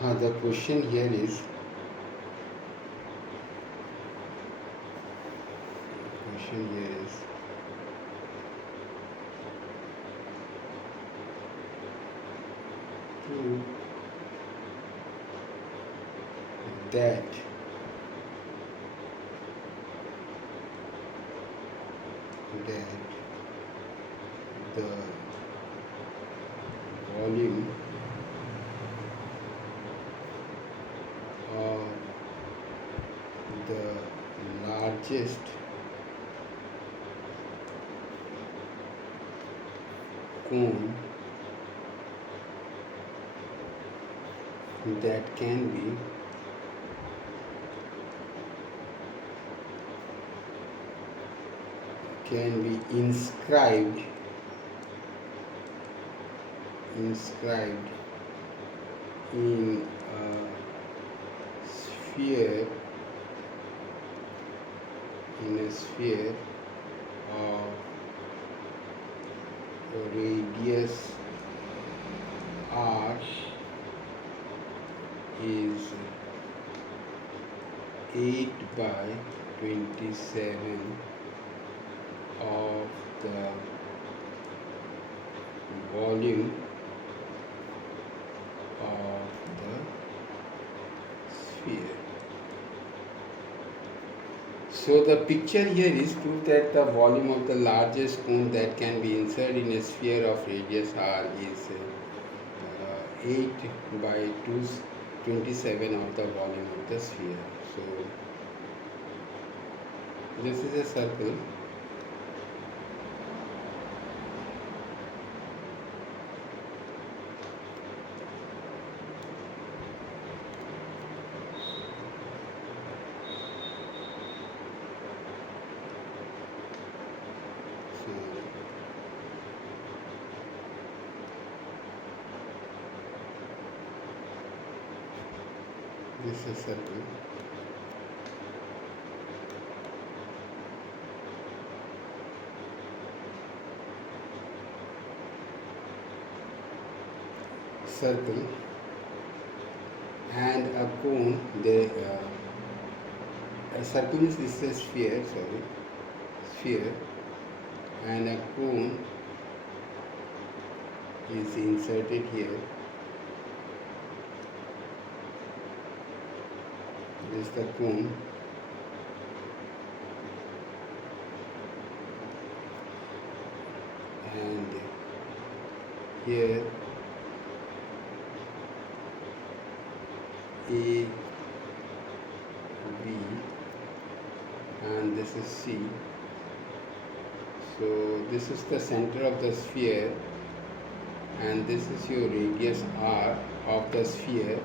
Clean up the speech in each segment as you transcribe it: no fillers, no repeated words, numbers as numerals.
The question here is question here is prove that the volume of the largest cone that can be inscribed in a sphere of radius r is 8 by 27 of the volume of the sphere. So the picture here is proof that the volume of the largest cone that can be inserted in a sphere of radius r is 8 by 27 of the volume of the sphere. So this is a circle. This is circle. Circle and a cone. A circle is this a sphere. Sphere, and a cone is inserted here. This is the cone, and here A, B, and this is C. So this is the center of the sphere, and this is your radius r of the sphere.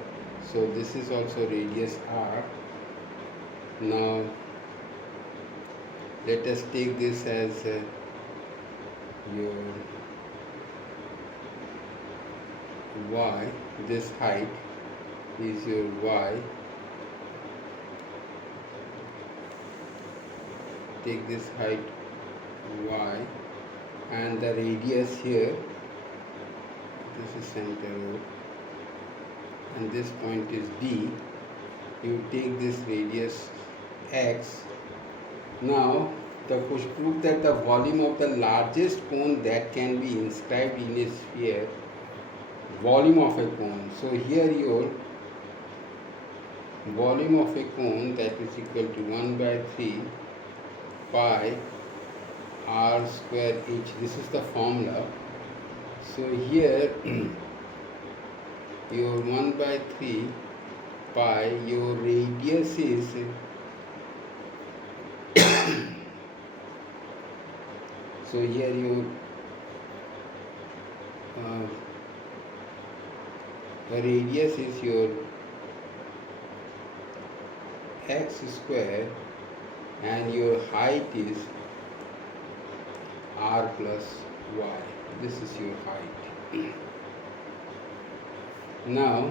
So this is also radius r. Now let us take this as your y. This height is your y. Take this height y, and the radius here, this is center, and this point is D. You take this radius x. Now the proof that the volume of the largest cone that can be inscribed in a sphere, volume of a cone. So here your volume of a cone, that is equal to 1 by 3 pi r square h. This is the formula. So here your 1 by 3 pi, your radius is so here your the radius is your x square, and your height is r plus y. This is your height. Now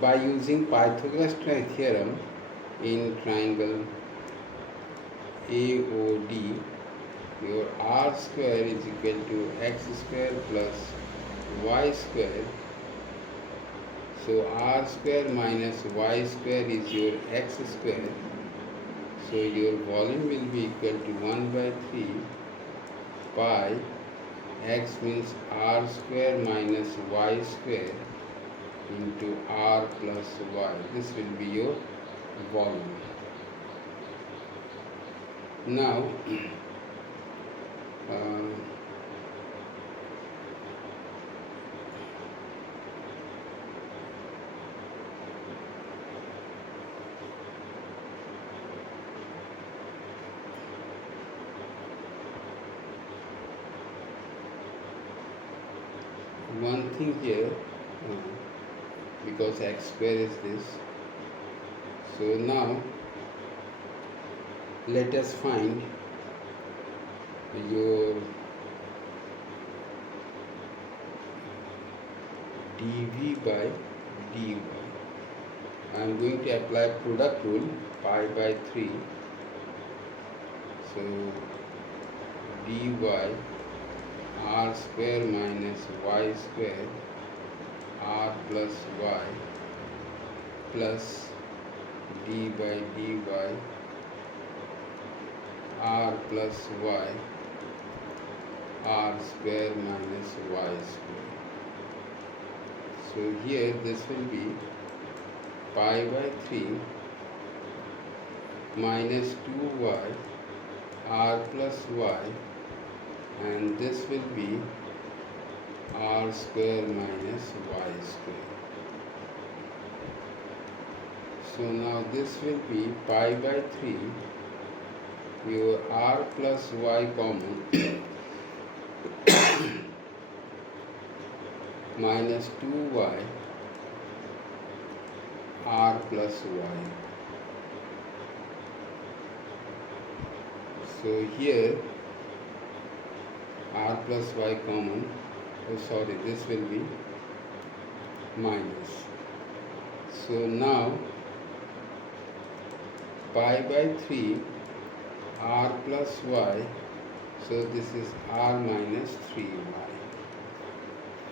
by using Pythagoras theorem in triangle AOD, your r square is equal to x square plus y square So r square minus y square is your x square. So your volume will be equal to 1 by 3 pi x means r square minus y square into r plus y. This will be your volume. Now one thing here, because x square is this, so now let us find your dv by dy. I am going to apply product rule, pi by 3. So dy r square minus y square r plus y plus d by dy r plus y r square minus y square. So here this will be pi by 3 minus 2y r plus y, and this will be r square minus y square. So now this will be pi by 3, your r plus y common minus 2y r plus y. So here r plus y common, this will be minus. So now pi by 3 r plus y, so this is r minus 3y.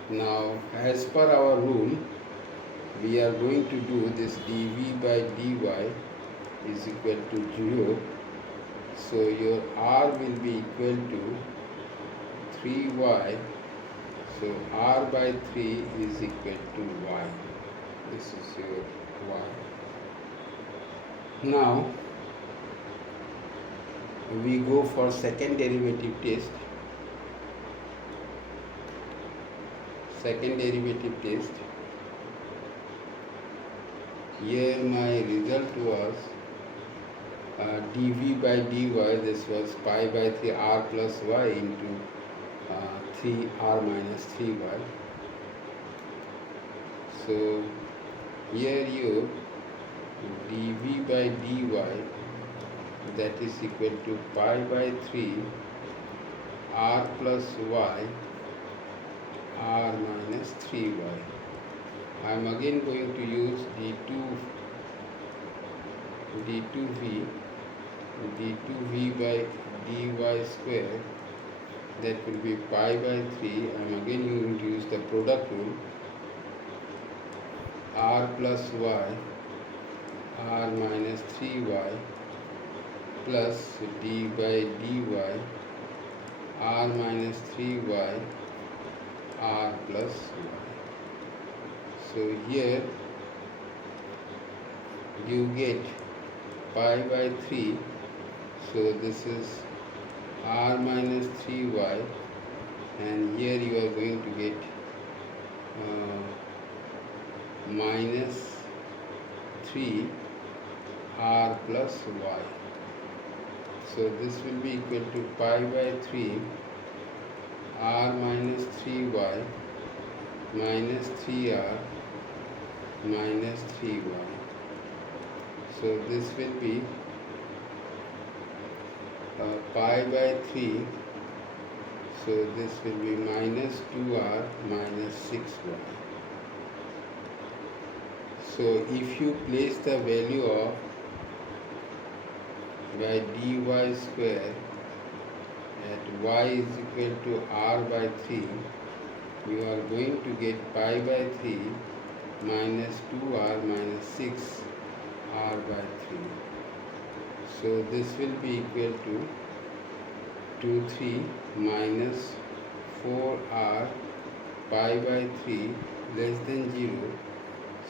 Now as per our rule, we are going to do this dv by dy is equal to 0. So your r will be equal to 3y. So r by 3 is equal to y. This is your y. Now we go for second derivative test. Second derivative test. Here my result was dv by dy, this was pi by 3 r plus y into 3 r minus 3y. So here your dv by dy, that is equal to pi by 3 r plus y r minus 3y. I am again going to use d2v by dy square, that will be pi by 3. I am again going to use the product rule, r plus y r minus 3y plus d by dy r minus 3y r plus y. So here you get pi by 3, so this is r minus 3y, and here you are going to get minus 3 r plus y. So this will be equal to pi by 3 r minus 3y minus 3r minus 3y. So this will be pi by 3, so this will be minus 2r minus 6y. So if you place the value of by dy square at y is equal to r by 3, you are going to get pi by 3 minus 2r minus 6r by 3. So this will be equal to 2 3 minus 4r pi by 3 less than 0.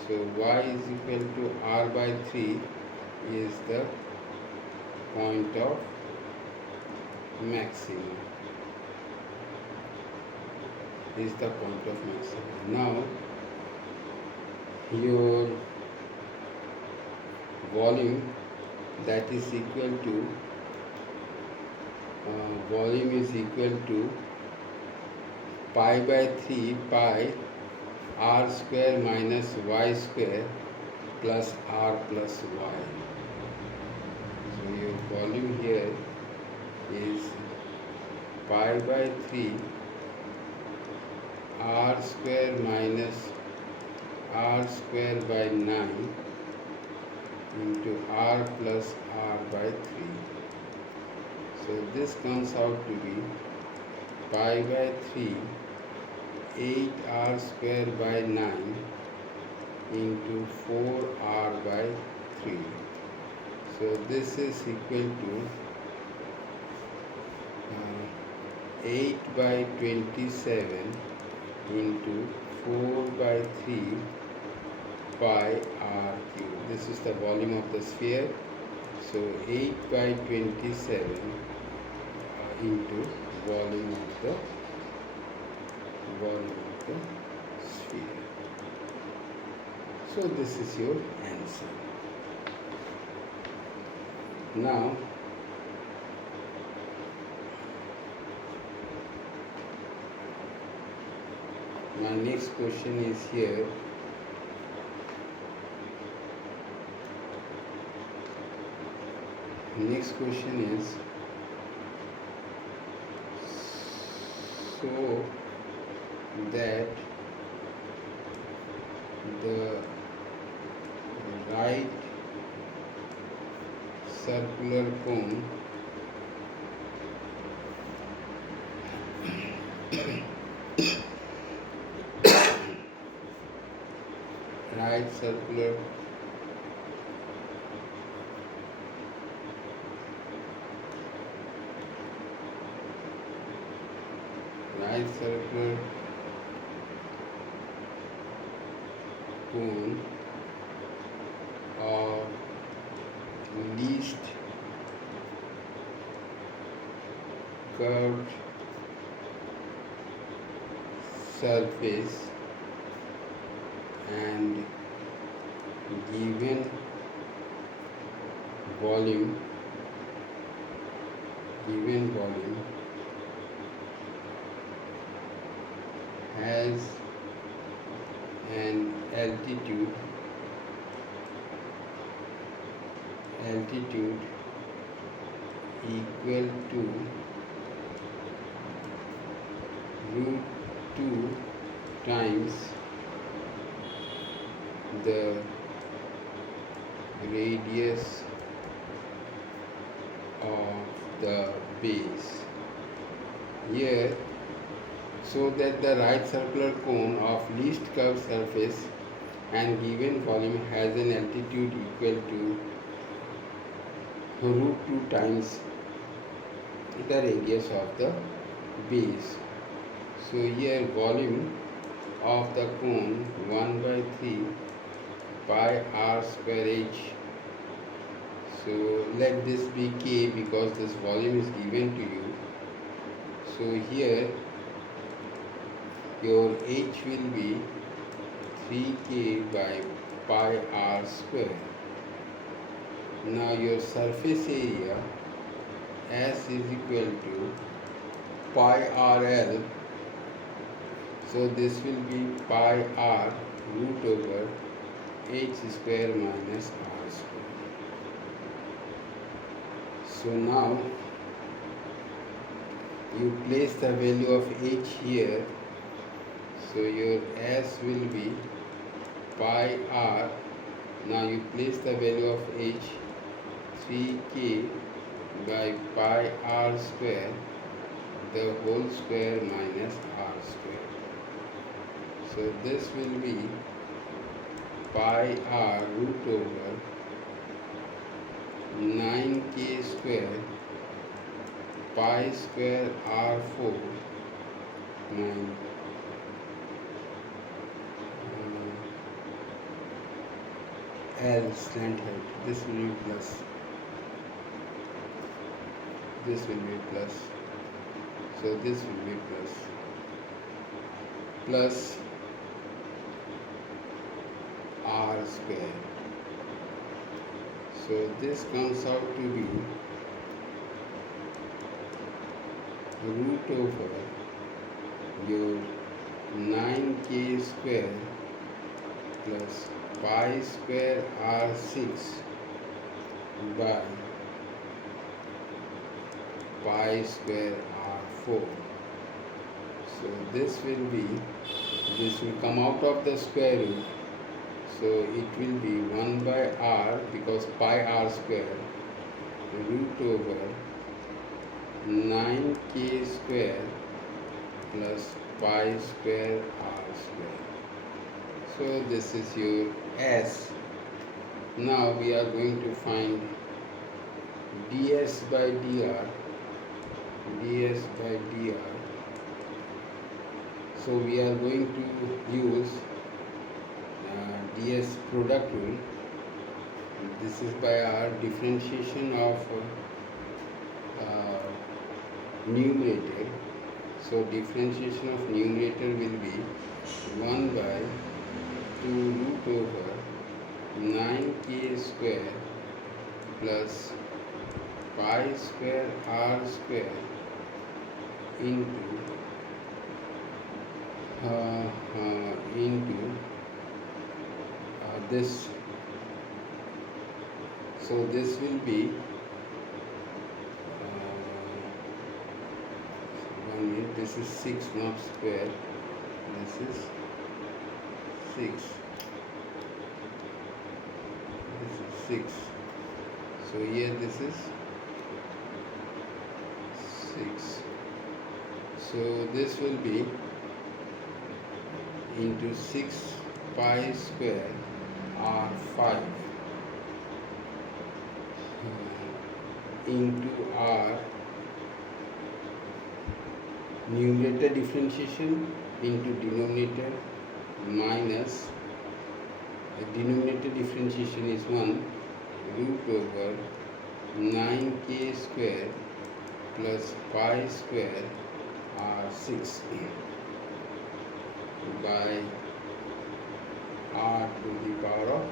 So y is equal to r by 3 is the point of maximum. Is the point of maximum. Now your volume, that is equal to volume is equal to pi by 3 pi r square minus y square plus r plus y. So your volume here is pi by 3 r square minus r square by 9 into r plus r by 3. So this comes out to be pi by 3 8r square by 9 into 4r by 3. So this is equal to 8 by 27 into 4 by 3 pi r cube. This is the volume of the sphere. So 8 by 27 into volume of the sphere. So this is your answer. Now my next question is here. Next question is, so that the right circular cone right circular cone of least curved surface and given volume has an altitude equal to root 2 times the radius of the base. Here, so that the right circular cone of least curved surface and given volume has an altitude equal to root 2 times the radius of the base. So here volume of the cone 1 by 3 pi r square h. So let this be k because this volume is given to you. So here your h will be 3k by pi r square. Now your surface area S is equal to pi rl. So this will be pi r root over h square minus r square. So now you place the value of h here. So your S will be pi r. Now you place the value of h 3k by pi r square, the whole square minus r square. So this will be pi r root over 9k square pi square r4 9 L slant height. This will be plus. This will be plus. So this will be plus. Plus r square. So this comes out to be root over your 9k square plus pi square r6 by pi square r4. So this will come out of the square root. So it will be 1 by r, because pi r square root over 9k square plus pi square r square. So this is your S. Now we are going to find ds by dr. ds by dr. So we are going to use ds product rule. This is by our differentiation of numerator. So differentiation of numerator will be 1 by 2 root over 9k square plus pi square r square into this. So this will be 1 minute. This is 6, not square. This is 6. This is 6. So here this is 6. So this will be into 6 pi square r5 into r numerator differentiation into denominator minus denominator differentiation is 1 root over 9k square plus pi square r6 by r to the power of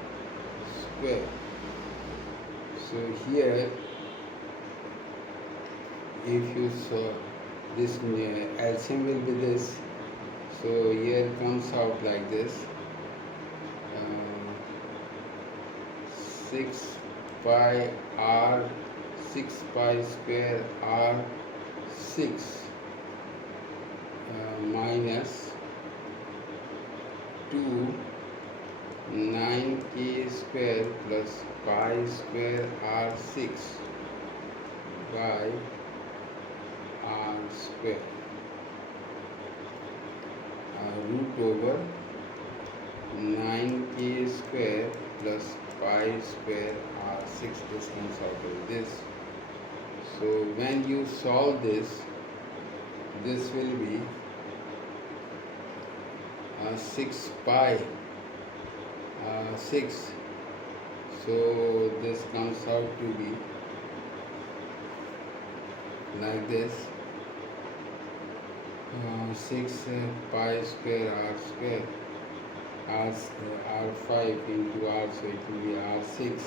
square. So here if you saw this LCM will be this. So here comes out like this 6 pi r 6 pi square r6 minus 2 9k square plus pi square r6 by r square root over 9k square plus pi square r6. This comes out of this. So when you solve this, this will be 6 pi 6. So this comes out to be like this 6 pi square r square r5 into r, so it will be r6.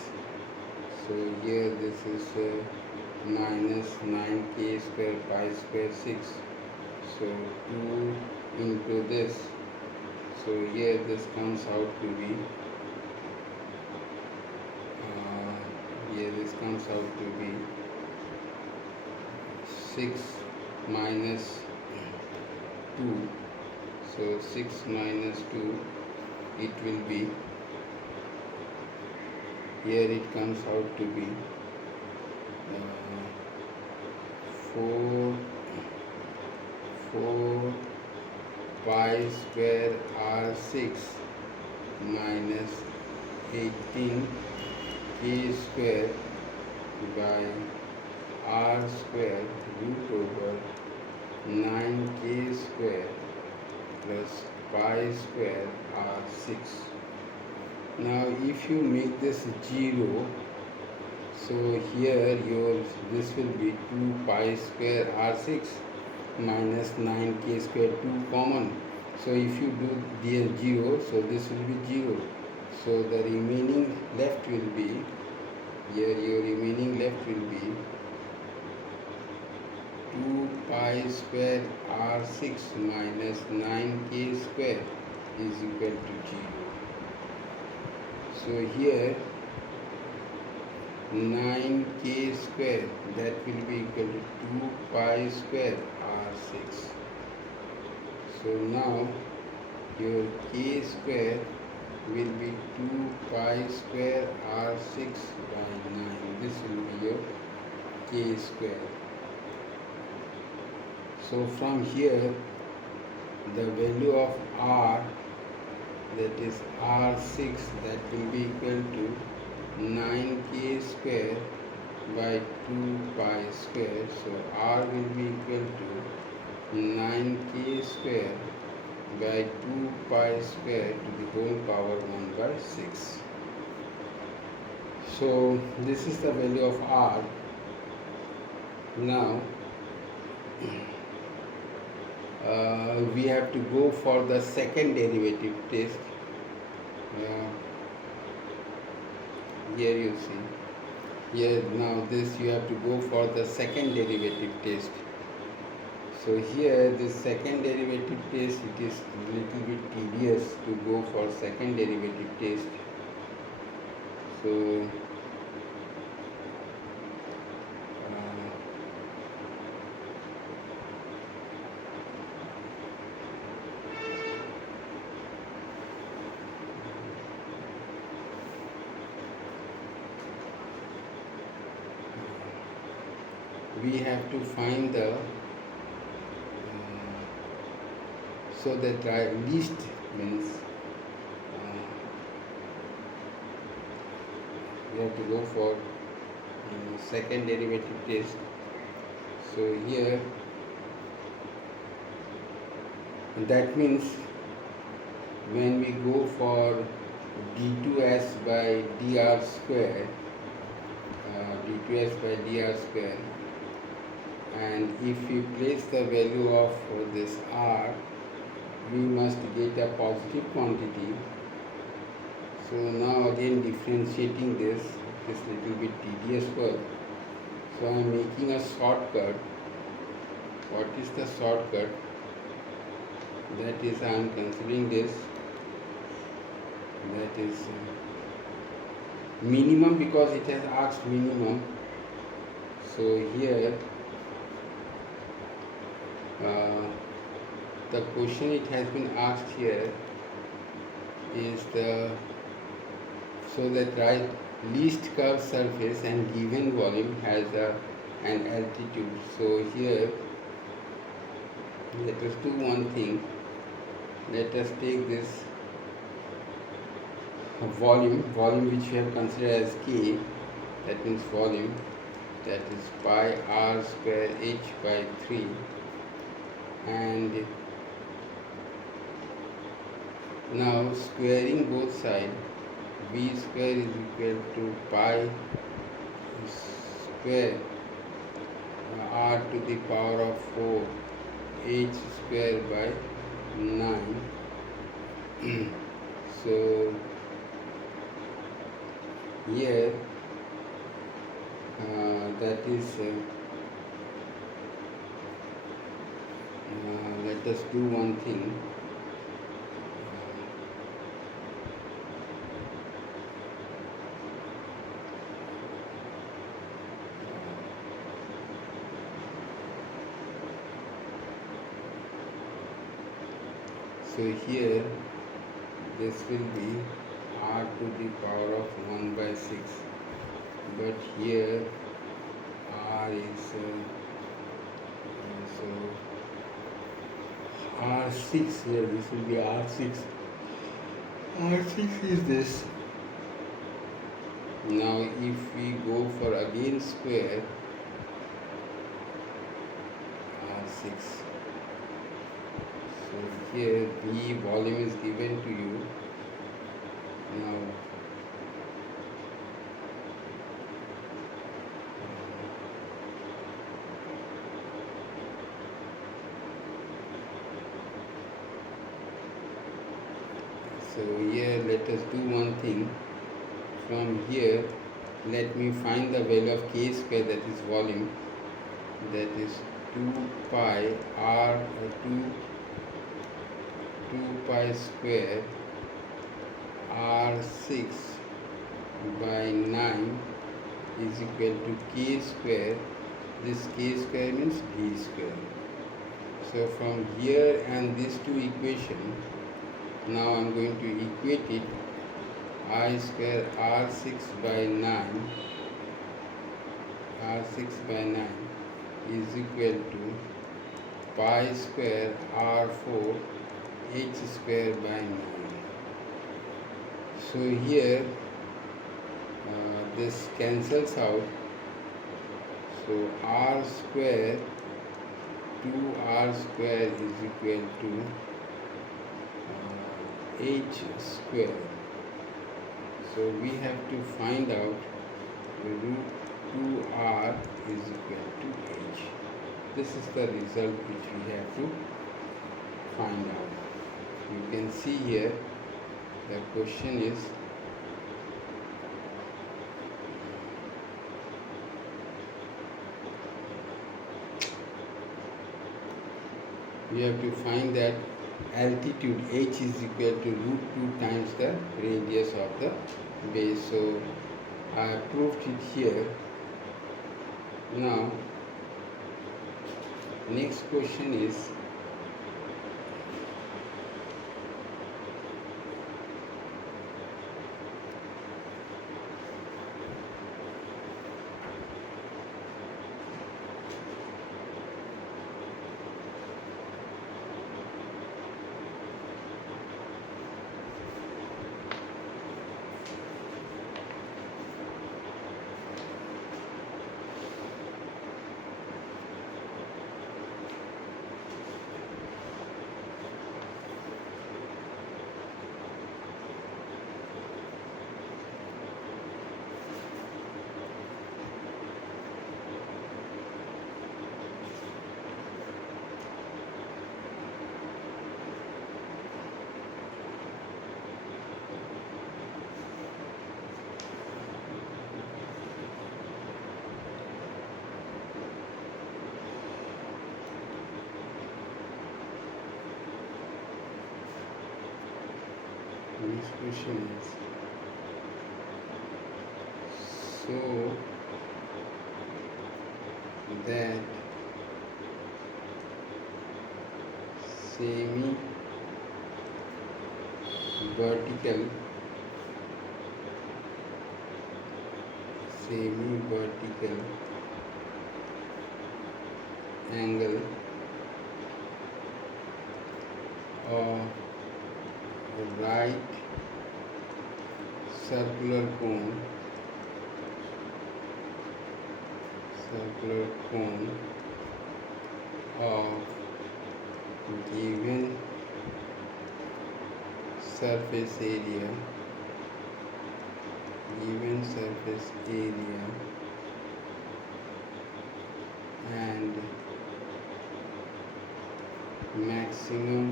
So here this is minus 9k square pi square 6. So 2 into this. So here this comes out to be here this comes out to be 6 minus 2. So 6 minus 2, it will be, here it comes out to be 4 pi square r6 minus 18 k square by r square root over 9k square plus pi square r6. Now if you make this 0, so here this will be 2 pi square r6 minus 9k square, 2 common. So if you do the 0, so this will be 0. So the remaining left will be, here your remaining left will be 2 pi square r6 minus 9k square is equal to 0. So here 9k square, that will be equal to 2 pi square r6. So now your k square will be 2 pi square r6 by 9. This will be your k square. So from here the value of r, that is r6, that will be equal to 9k square by 2 pi square. So r will be equal to 9k square by 2 pi square to the whole power 1 by 6. So this is the value of r. Now we have to go for the second derivative test. Here you see, here now this you have to go for the second derivative test. So here this second derivative test, it is a little bit tedious to go for second derivative test. So we have to find the so that least means we have to go for second derivative test. So here that means when we go for d2s by dr square, d2s by dr square, and if we place the value of this r, we must get a positive quantity. So now again differentiating this is little bit tedious work. So I am making a shortcut. What is the shortcut? That is, I am considering this, that is minimum, because it has asked minimum. So here the question it has been asked here is the, so that right least curved surface and given volume has an altitude. So here let us do one thing. Let us take this volume which we have considered as k, that means volume, that is pi r square h by 3, and now squaring both sides, v square is equal to pi square r to the power of 4 h square by 9. So here that is let us do one thing. So here this will be r to the power of 1 by 6, but here r is so r6, here this will be r6. R6 is this, Now if we go for again square R6, so here B volume is given to you. Now so here let us do one thing. From here let me find the value of k square, that is volume, that is 2 pi r 2 pi square r6 by 9 is equal to k square. This k square means b square. So from here and these two equations, now I am going to equate it. I square r6 by 9 is equal to pi square r4 h square by 9. So here this cancels out. So r square 2r square is equal to h square. So we have to find out root 2r is equal to h. This is the result which we have to find out. You can see here the question is we have to find that altitude h is equal to root 2 times the radius of the base. So I proved it here. Now next question is next question is so that semi vertical angle of right circular cone of given surface area and maximum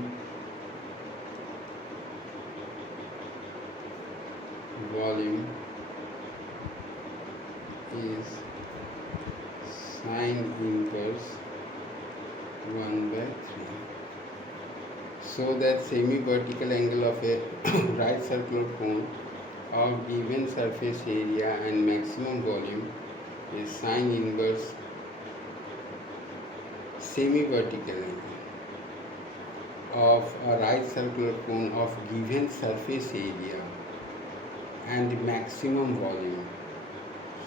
volume is sine inverse 1/3. So that semi-vertical angle of a right circular cone of given surface area and maximum volume is sine inverse semi-vertical angle of a right circular cone of given surface area and maximum volume.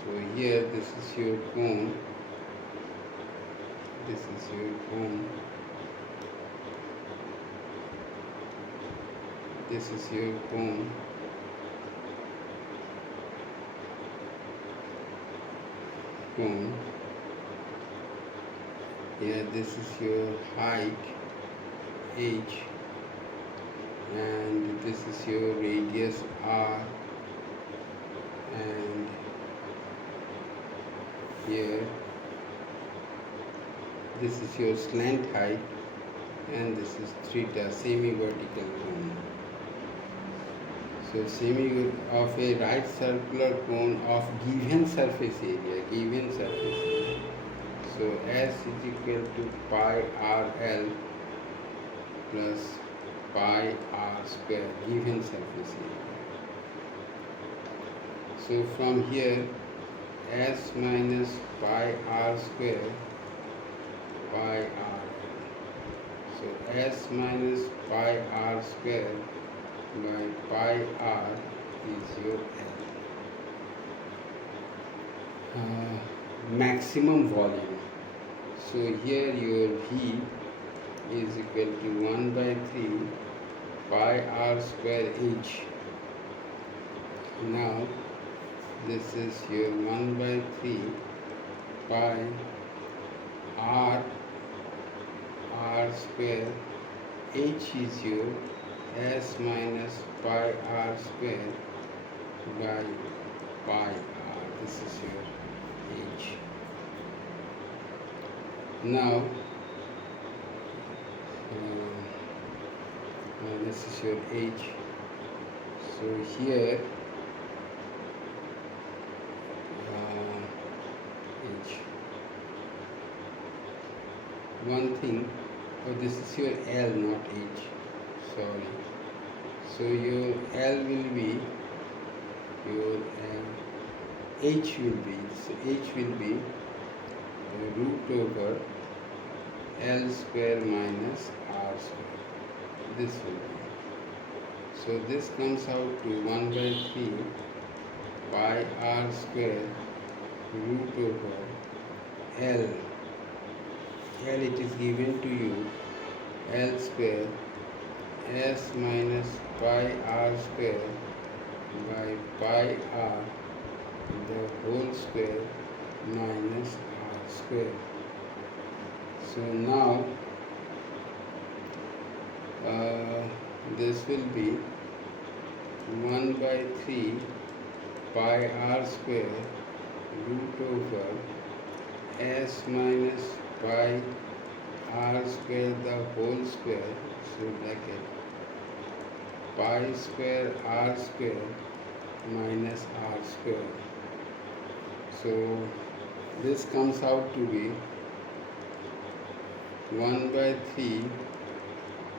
So here this is your cone, this is your cone, this is your cone, cone. Here this is your height h, and this is your radius r, and here this is your slant height, and this is theta, semi-vertical cone. So semi of a right circular cone of given surface area. So S is equal to pi RL plus pi r square, given surface area. So from here S minus pi r square pi r. So S minus pi r square by pi r is your L. Maximum volume. So here your V is equal to 1 by 3 pi r square h. Now this is your 1 by 3 pi r square h is your S minus pi r square by pi r. This is your h. Now this is your h. So here h. One thing, this is your L, not h. Sorry. So your L will be your h will be, so h will be root over L square minus r square. This will be. So this comes out to 1 by 3 pi r square root over L. L it is given to you, L square S minus pi r square by pi r the whole square minus r square. So now this will be 1 by 3 pi r square root over S minus pi r square the whole square, so bracket pi square r square minus r square. So this comes out to be 1 by 3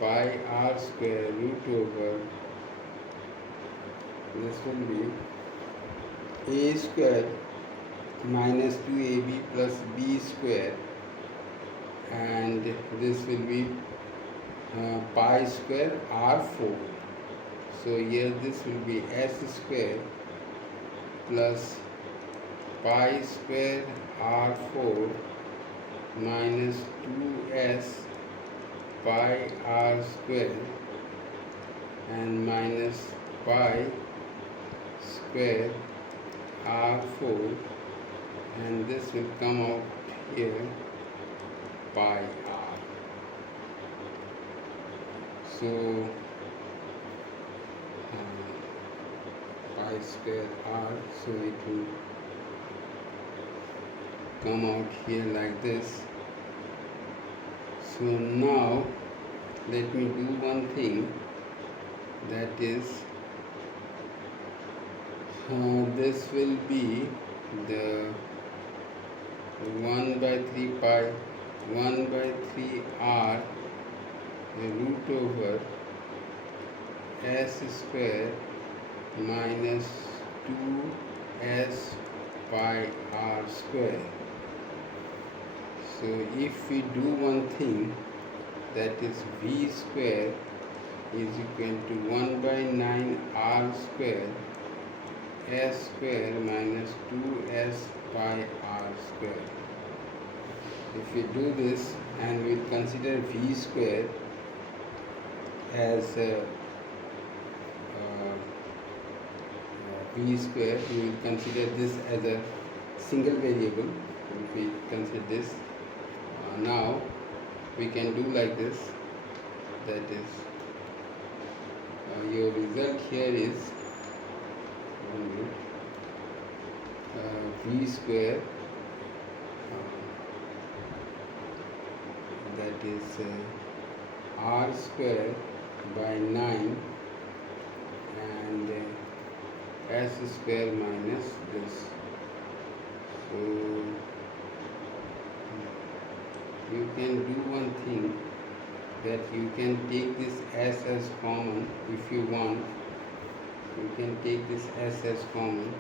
pi r square root over, this will be a square minus 2ab plus b square, and this will be pi square r4. So here this will be s square plus pi square r4 minus 2s pi r square and minus pi square r4, and this will come out here pi r. So pi square r, so it will come out here like this. So now let me do one thing, that is this will be the 1 by 3 pi 1 by 3 r root over s square minus 2s pi r square. So if we do one thing, that is v square is equal to 1 by 9 r square s square minus 2s pi r square. If we do this and we consider v square as v square, we will consider this as a single variable. If we consider this, now we can do like this, that is your result here is v square, that is r square by 9 and s square minus this. So you can do one thing, that you can take this s as common. If you want, you can take this s as common.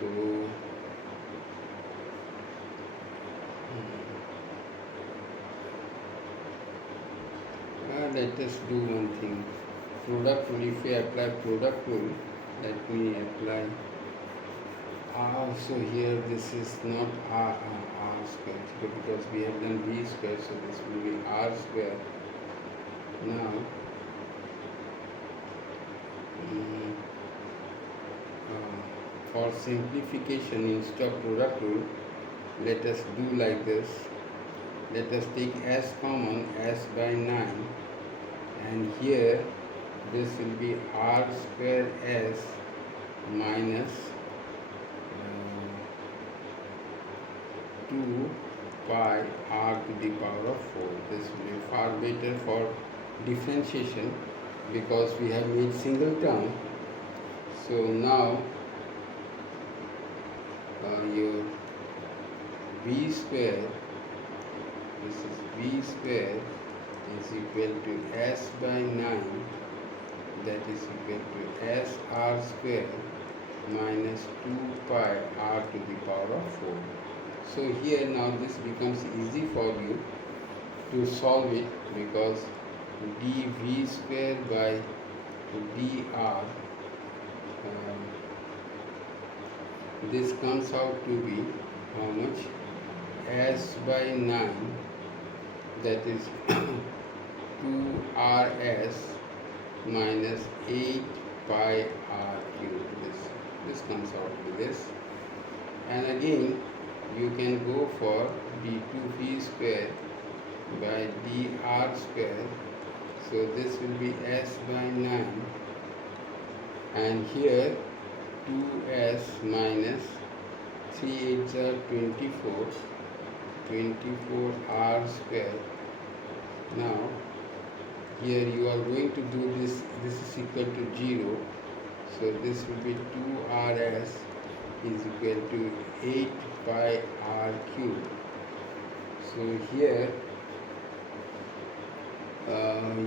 So let us do one thing. Product rule, if we apply product rule, let me apply r. So here this is not r square, because we have done v square, so this will be r square. Now for simplification, instead of product rule, let us do like this. Let us take s common, s by 9, and here this will be r square s minus 2 pi r to the power of 4. This will be far better for differentiation, because we have made single term. So now your v square, this is v square, is equal to s by 9, that is equal to s r square minus 2 pi r to the power of 4. So here now this becomes easy for you to solve it, because dv square by dr, this comes out to be how much? S by 9, that is 2rs minus 8 pi r cube. This comes out to this. And again you can go for d2v square by dr square. So this will be s by 9, and here 2s minus 3 8s are 24 r square. Now here you are going to do this is equal to 0, so this will be 2rs is equal to 8 pi r cube. So here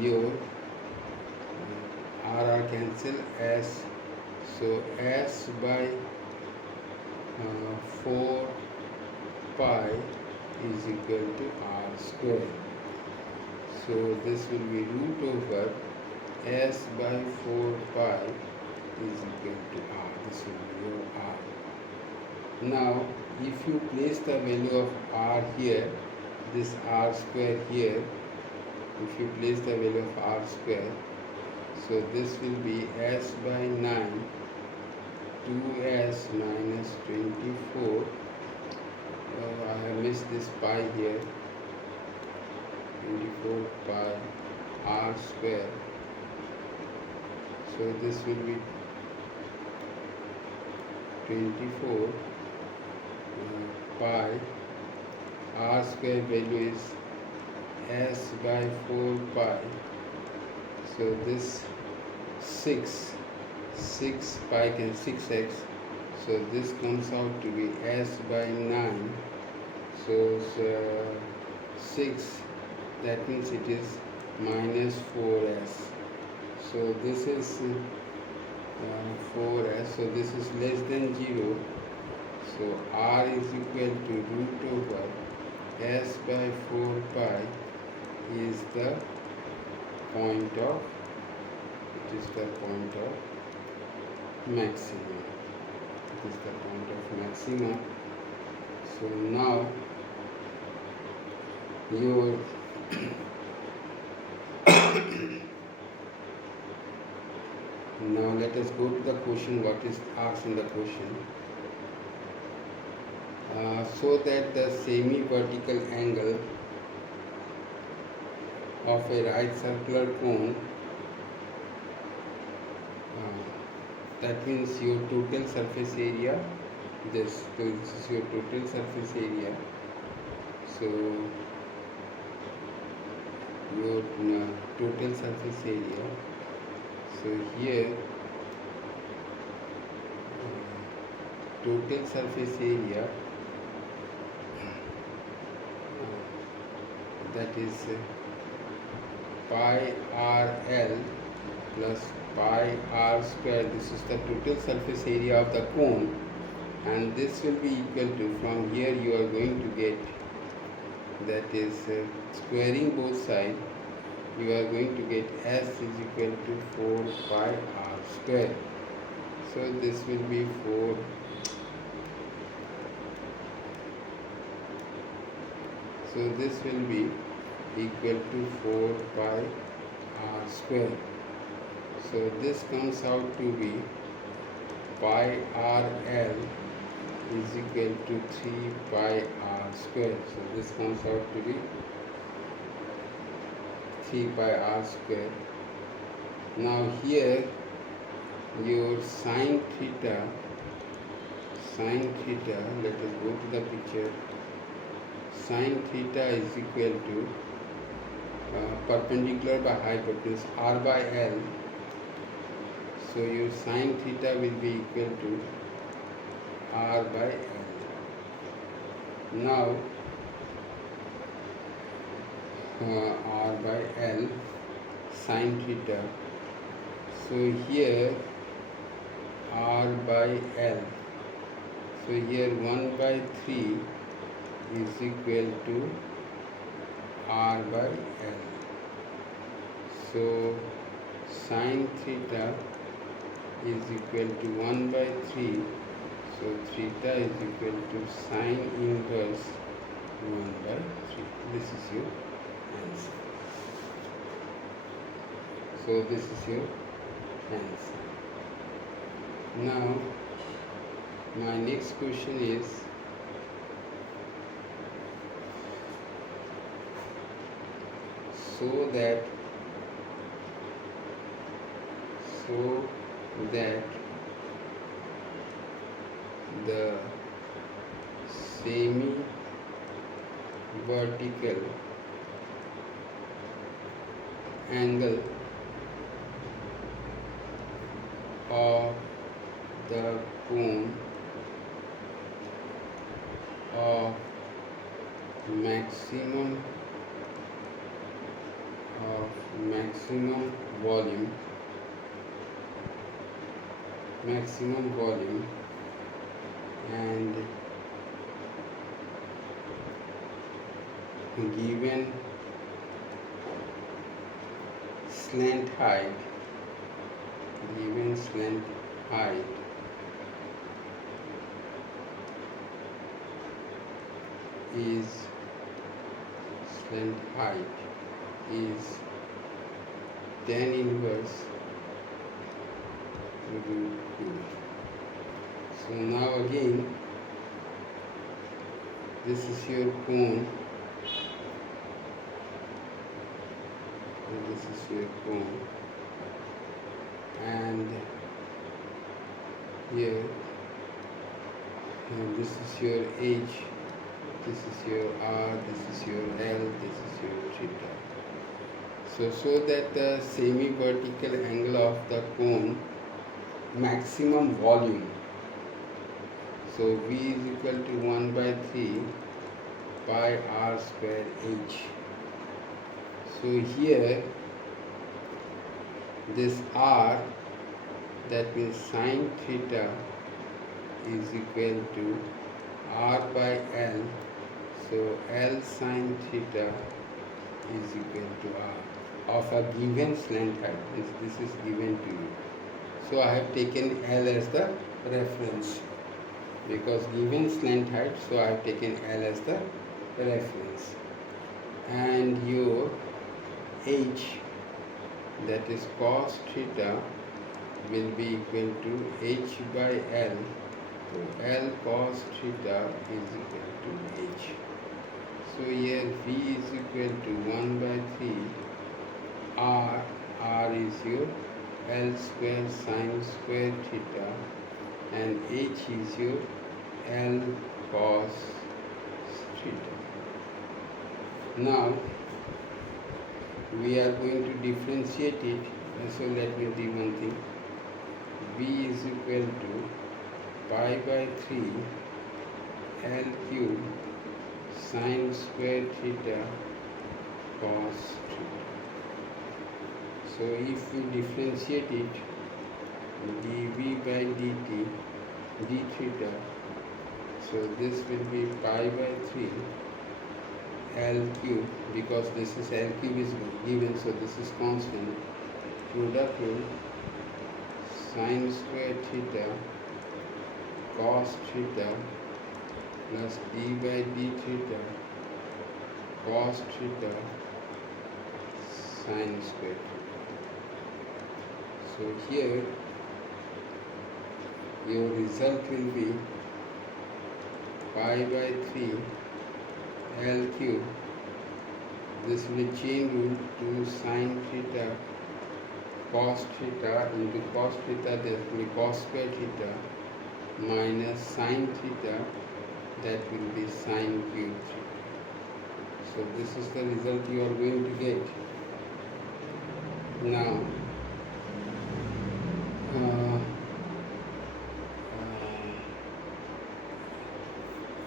your r cancel, s, so s by 4 pi is equal to r square. So this will be root over s by 4 pi is equal to r. This will be your r. Now if you place the value of r here, this r square here, if you place the value of r square, so this will be s by 9, 2s minus 24. I have missed this pi here, 24 pi r square. So this will be 24 pi r square value is s by 4 pi. So this 6 pi can 6x, so this comes out to be s by 9. So 6, that means it is minus 4s. So this is 4s, so this is less than 0. So r is equal to root over s by 4 pi is the point of, it is the point of maximum. It is the point of maximum. So now your now let us go to the question, what is asked in the question. so that the semi-vertical angle of a right circular cone, that means your total surface area, this is your total surface area. So your total surface area, so here total surface area, that is pi RL plus pi r square. This is the total surface area of the cone, and this will be equal to, from here you are going to get, that is squaring both sides, you are going to get S is equal to 4 pi r square. So this will be 4, so this will be equal to 4 pi r square. So this comes out to be pi RL is equal to 3 pi r square. So this comes out to be 3 pi r square. Now here your sine theta, let us go to the picture. Sine theta is equal to perpendicular by hypotenuse r by L. So your sine theta will be equal to r by L. Now r by L sine theta. So here r by L. So here 1 by 3 is equal to r by L. So sine theta is equal to 1 by 3. So theta is equal to sine inverse 1 by 3. This is your answer. So this is your answer. Now my next question is, so that the semi-vertical angle of the cone of maximum volume and given slant height is tan inverse root 2. So now again, this is your cone, and this is your cone, and here this is your H, this is your R, this is your L, this is your theta. So that the semi-vertical angle of the cone maximum volume, so V is equal to 1 by 3 pi r square H. So here this R, that means sine theta, is equal to r by L. So L sine theta is equal to r of a given slant height. This is given to you. So I have taken L as the reference because given slant height, so I have taken L as the reference. And your H, that is cos theta, will be equal to H by L So L cos theta is equal to H. So here V is equal to 1 by 3 R. R is your L square sine square theta, and H is your L cos theta. Now we are going to differentiate it. So let me do one thing. B is equal to pi by 3 L cube sine square theta cos theta. So if we differentiate it, dv by dt d theta, so this will be pi by 3 L cube, because this is L cube is given, so this is constant, product rule sine square theta cos theta plus d by d theta cos theta sine square theta. So here your result will be pi by 3 L cube. This will be chain rule to sine theta cos theta into cos theta, that will be cos square theta minus sine theta, that will be sine cube theta. So this is the result you are going to get. Now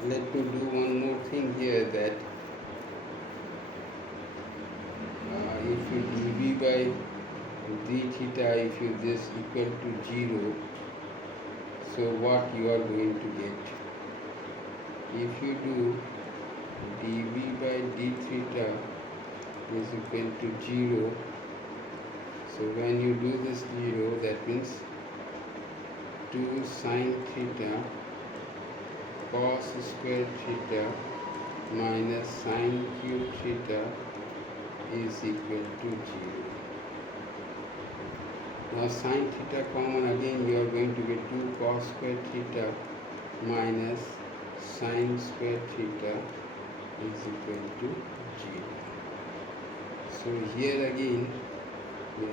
let me do one more thing here, that if you dv by d theta, if you this equal to 0, so what you are going to get? If you do dv by d theta is equal to 0, so when you do this 0, that means 2 sine theta cos square theta minus sine cube theta is equal to 0. Now sine theta common, again you are going to get 2 cos square theta minus sine square theta is equal to 0. So here again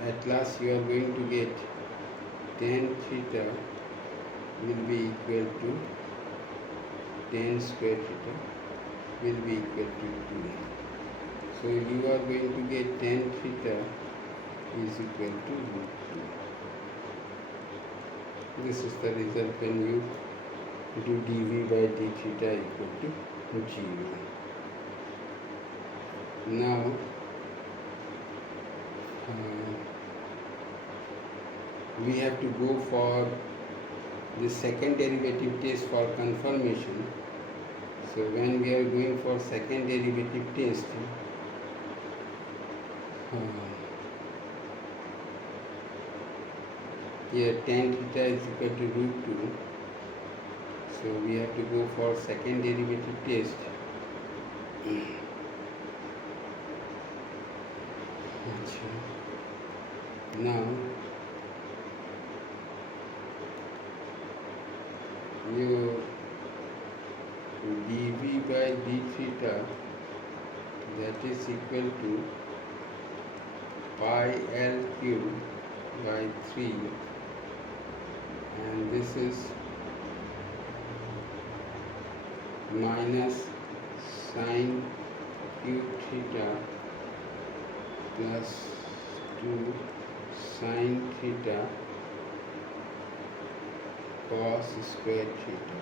at last you are going to get tan theta will be equal to tan square theta will be equal to 2. So you are going to get tan theta is equal to root 2. This is the result when you do dv by d theta equal to 0. Now we have to go for the second derivative test for confirmation. So when we are going for second derivative test, here tan theta is equal to root 2. So we have to go for second derivative test. Now your dv by d theta, that is equal to pi L cube by 3, and this is minus sine cube theta plus 2 sine theta cos square theta.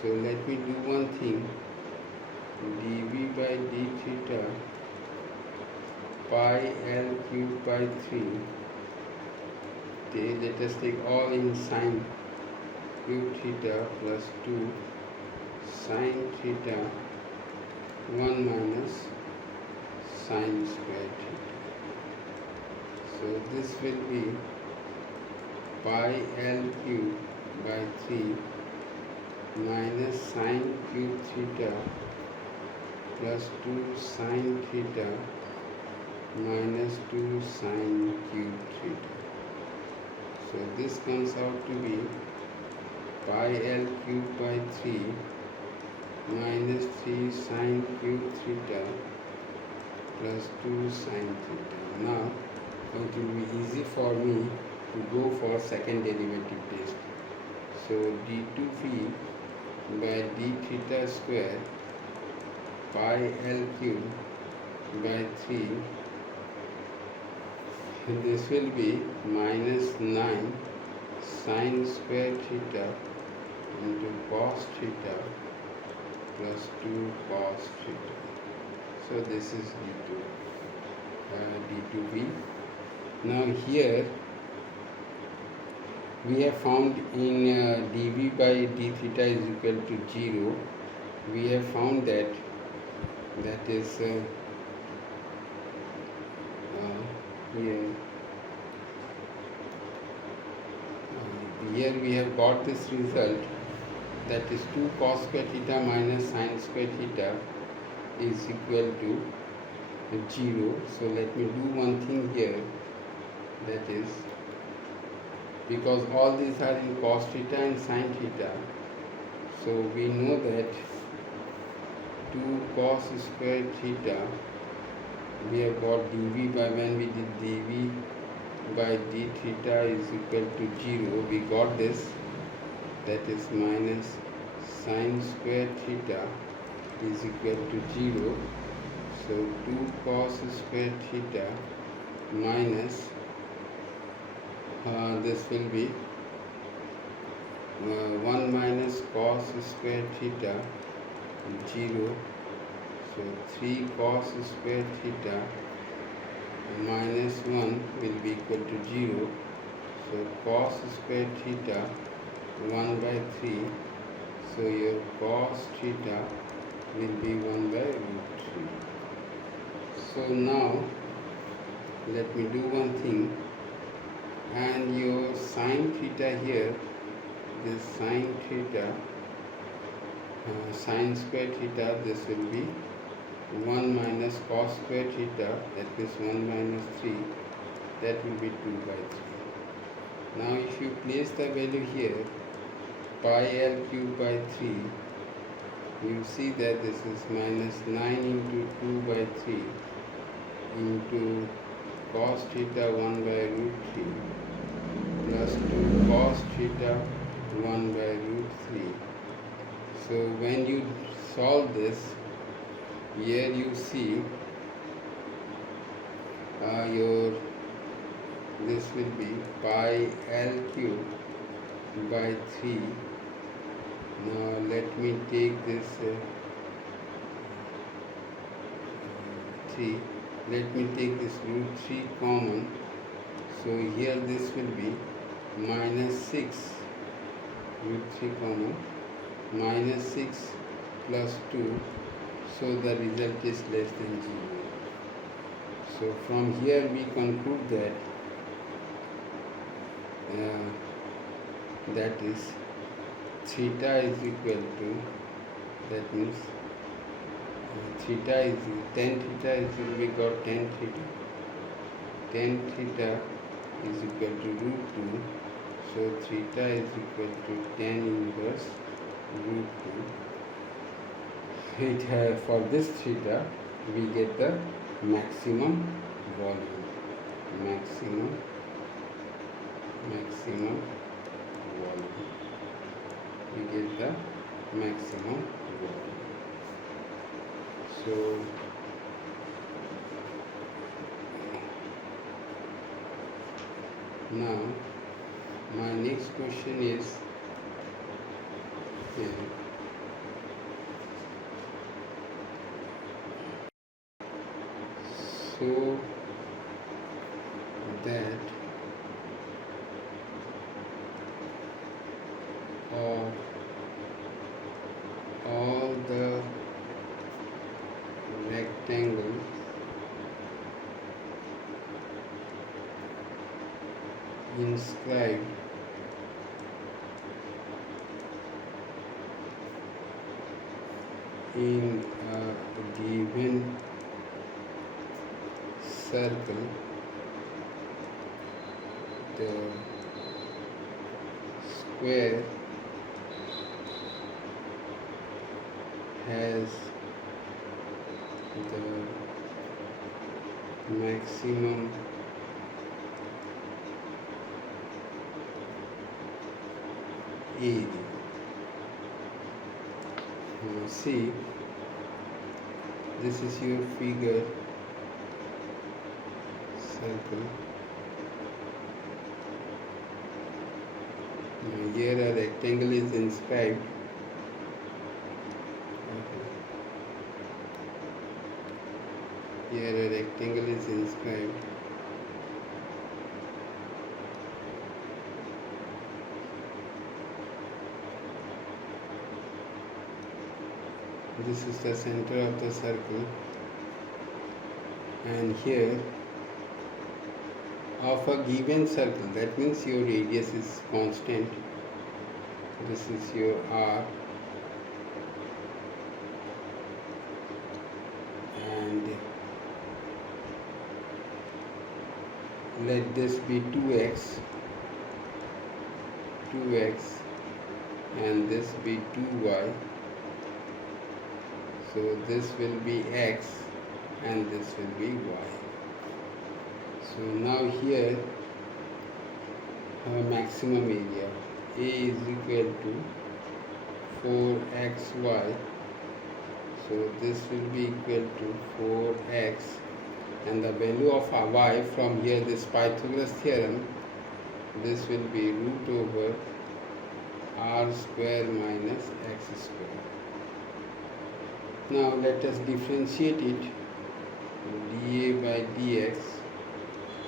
So let me do one thing. dv by d theta pi L cube by 3. Let us take all in sine cube theta plus 2 sine theta 1 minus sine square theta. So this will be pi L cube by 3 minus sine cube theta plus 2 sine theta minus 2 sine cube theta. So this comes out to be pi L cube by 3 minus 3 sine cube theta plus 2 sine theta. Now it will be easy for me to go for second derivative test. So d2v by d theta square pi L cube by 3, and this will be minus 9 sine square theta into cos theta plus 2 cos theta. So this is d2v. Now here we have found in dv by d theta is equal to 0. We have found that is here we have got this result, that is 2 cos square theta minus sine square theta is equal to 0. So let me do one thing here, that is, because all these are in cos theta and sine theta, so we know that 2 cos square theta, we have got dv by, when we did dv by d theta is equal to 0, we got this, that is minus sine square theta is equal to 0. So 2 cos square theta minus this will be 1 minus cos square theta 0. So 3 cos square theta minus 1 will be equal to 0. So cos square theta 1 by 3. So your cos theta will be 1 by root 3. So now let me do one thing, and your sine theta here, this sine theta, sine square theta, this will be 1 minus cos square theta, that is 1 minus 3, that will be 2 by 3. Now if you place the value here, pi L cube by 3, you see that this is minus 9 into 2 by 3 into cos theta 1 by root 3 plus 2 cos theta 1 by root 3. So when you solve this, here you see this will be pi L cube by 3. Now let me take this 3. Let me take this root 3 common. So here this will be minus 6, root 3 common, minus 6 plus 2. So the result is less than 0. So from here we conclude that that is theta is equal to, that means theta is tan theta is, we got tan theta is equal to root 2. So theta is equal to tan inverse root 2. For this theta we get the maximum volume, maximum volume, we get the maximum volume. So now my next question is here. So that all the rectangles inscribed in a given circle, the square has the maximum area. Now see, this is your figure circle. Now here a rectangle is inscribed. Here a rectangle is inscribed. This is the center of the circle, and here of a given circle, that means your radius is constant. This is your R, and let this be 2x, and this be 2y. So this will be x and this will be y. So now here our maximum area A is equal to 4xy. So this will be equal to 4x, and the value of y from here, this Pythagoras theorem, this will be root over r square minus x square. Now let us differentiate it. dA by dx.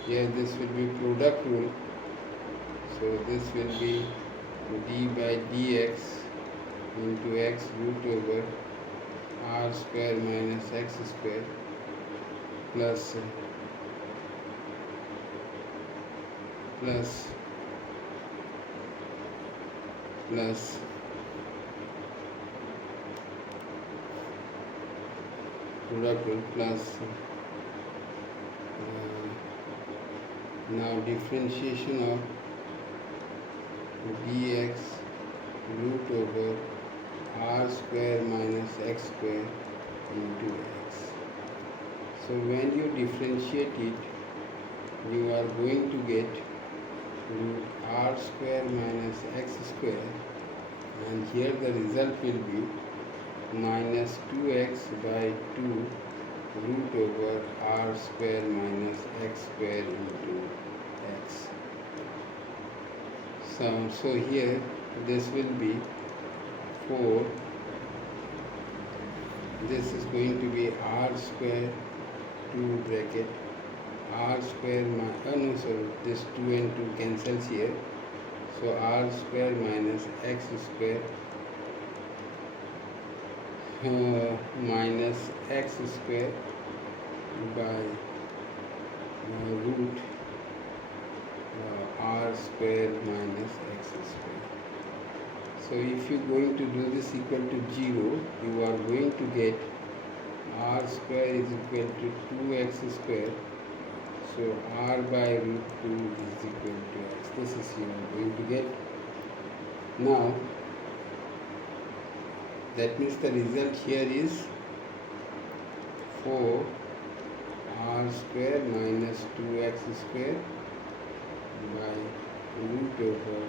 Here this will be product rule. So this will be d by dx into x root over r square minus x square plus product rule plus now differentiation of dx root over r square minus x square into x. So when you differentiate it, you are going to get root r square minus x square, and here the result will be minus 2x by 2 root over r square minus x square into x. So here this will be 4. This is going to be r square 2 bracket r square this 2 and 2 cancels here. So r square minus x square minus x square by root r square minus x square. So if you are going to do this equal to 0, you are going to get r square is equal to 2x square. So r by root 2 is equal to x. This is you are going to get. Now that means the result here is 4 r square minus 2x square by root over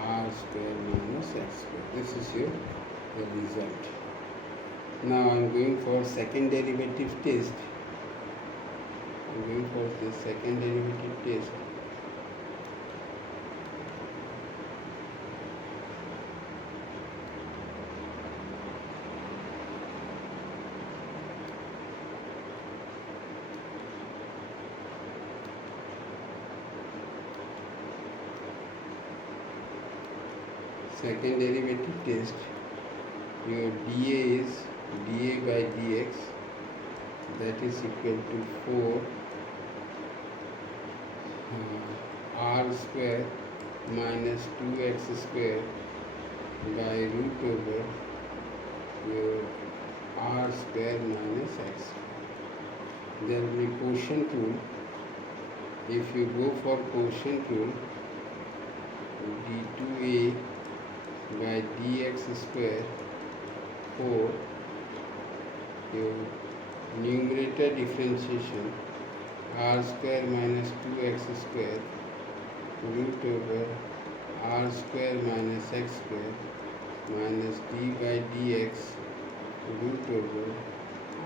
r square minus x square. This is the result. Now I am going for second derivative test. I am going for the second derivative test. Second derivative test, your dA is dA by dx, that is equal to 4 r square minus 2x square by root over your r square minus x. There will be quotient rule. If you go for quotient rule, d2a by dx square 4 your numerator differentiation r square minus 2x square root over r square minus x square minus d by dx root over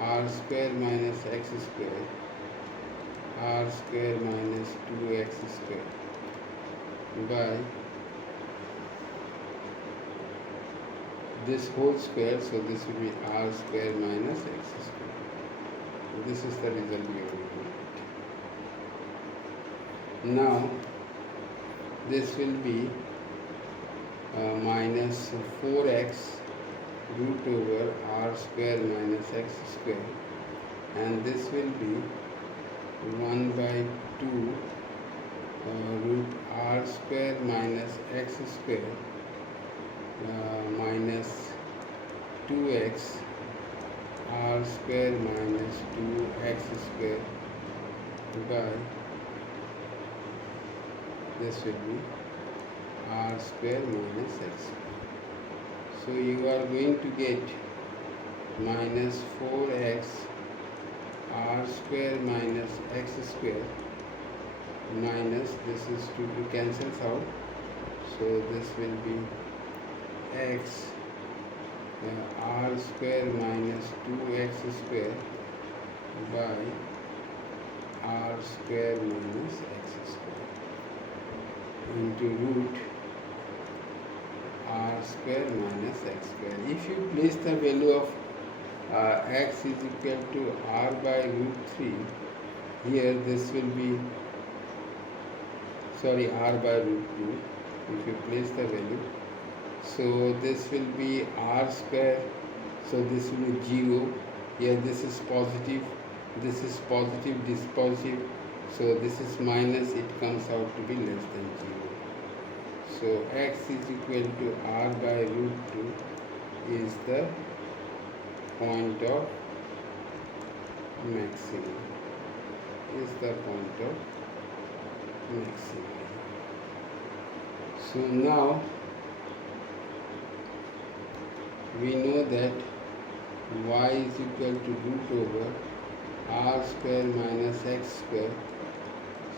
r square minus x square r square minus 2x square by this whole square, so this will be r square minus x square. This is the result we are going to get. Now this will be minus 4x root over r square minus x square, and this will be 1 by 2 root r square minus x square minus 2x r square minus 2x square by this will be r square minus x square. So you are going to get minus 4x r square minus x square minus this is to be cancels out, so this will be x r square minus 2x square by r square minus x square into root r square minus x square. If you place the value of x is equal to r by root 3, here this will be r by root 2. If you place the value, so this will be r square, so this will be 0, here this is positive, this is positive, this is positive, so this is minus, it comes out to be less than 0. So x is equal to r by root 2 is the point of maximum, So now we know that y is equal to root over r square minus x square.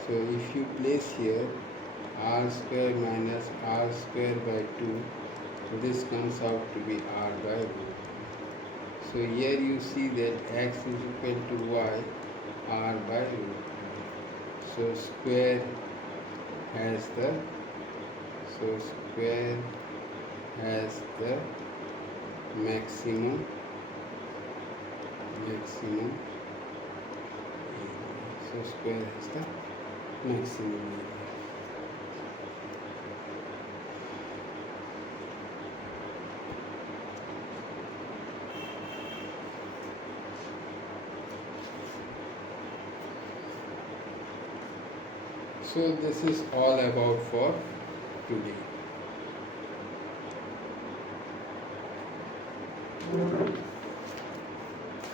So if you place here r square minus r square by 2, this comes out to be r by root. So here you see that x is equal to y r by root. So square has the maximum area. So square has the maximum area. So this is all about for today.